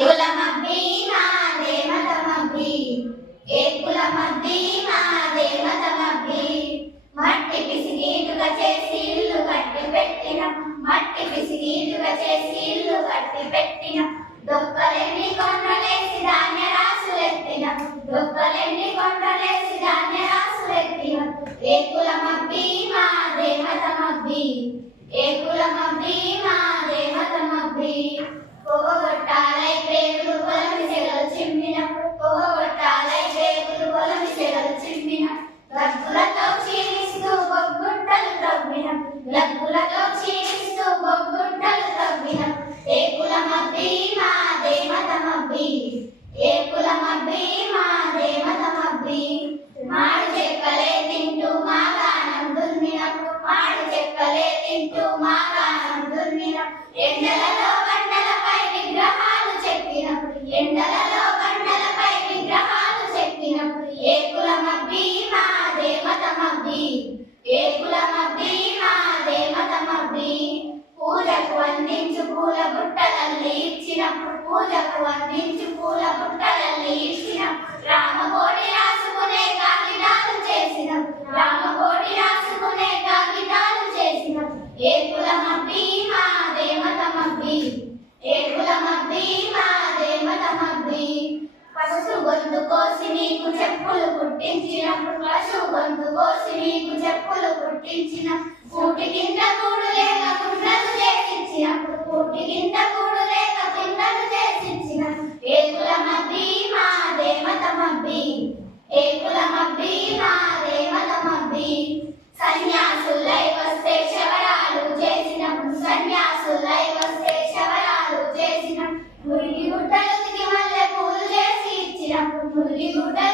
కులమబ్బి మాదే మతమబ్బి ఏ కులమబ్బి మాదే మతమబ్బి మట్టి పిసిగీటుగా చేసి ఇల్లు కట్టి పెట్టిన మట్టి పిసిగీటుగా చేసి ఇల్లు కట్టి పెట్టిన దొక్కలెన్ని కొండలేసి ధాన్య రాసులెత్తిన దొక్కలెన్ని కొండలేసి ధాన్య రాసులెత్తిన ఏ కులమబ్బి మాదే మతమబ్బి ఏ కులమబ్బి మాదే మతమబ్బి పొగగొట్టాలై పేగులు పొలమి సెగలు చిమ్మినప్పుడు పొగగొట్టాలై పేగులు పొలమి సెగలు చిమ్మిన గబ్బులతో క్షీణిస్తూ బొగ్గుంటలు త్రవ్విన గబ్బులతో క్షీణిస్తూ బొగ్గుంటలు త్రవ్విన ఏ కులమబ్బి మాదే మతమబ్బి ఏ కులమబ్బి మాదే మతమబ్బి మాడు చెక్కలే తింటూ మాగానం దున్నినప్పుడు మాడు చెక్కలే తింటూ మాగానం దున్నిన ఎండలలో బండలపై విగ్రహాలు చెక్కినప్పుడు ఎండలలో బండలపై విగ్రహాలు చెక్కినప్పుడు ఏ కులమబ్బి మాదే మతమబ్బి ఏ కులమబ్బి మాదే మతమబ్బి పూజకు అందించు పూల బుట్టలల్లి ఇచ్చినప్పుడు పూజకు అందించు పూల బుట్టలల్లి ఇచ్చినప్పుడు రామకోడి రాసుకునే కాగితాలు చేసినప్పుడు రామకోడి రాసుకునే కాగితాలు చేసినప్పుడు ఏ కులమబ్బి మాదే మతమబ్బి ఏ కులమబ్బి మాదే మతమబ్బి పశు గొంతు కోసి నీకు చెప్పులు కుట్టించినప్పుడు పశు గొంతు కోసి నీకు చెప్పులు కుట్టించిన కూటి కింద కూడు లేక కుండలు చేసిచ్చినప్పుడు కూటి కింద కూడు లేక కుండలు చేసిచ్చిన ఏ కులమబ్బి మాదే మతమబ్బి ఏ కులమబ్బి మాదే మతమబ్బి సన్యాసులై వస్తే శవరాలు చేసినప్పుడు సన్యాసులై వస్తే శవరాలు చేసిన మురిగి గుడ్డలు మల్లె పూలు చేసి ఇచ్చినప్పుడు మురిగి గుడ్డలు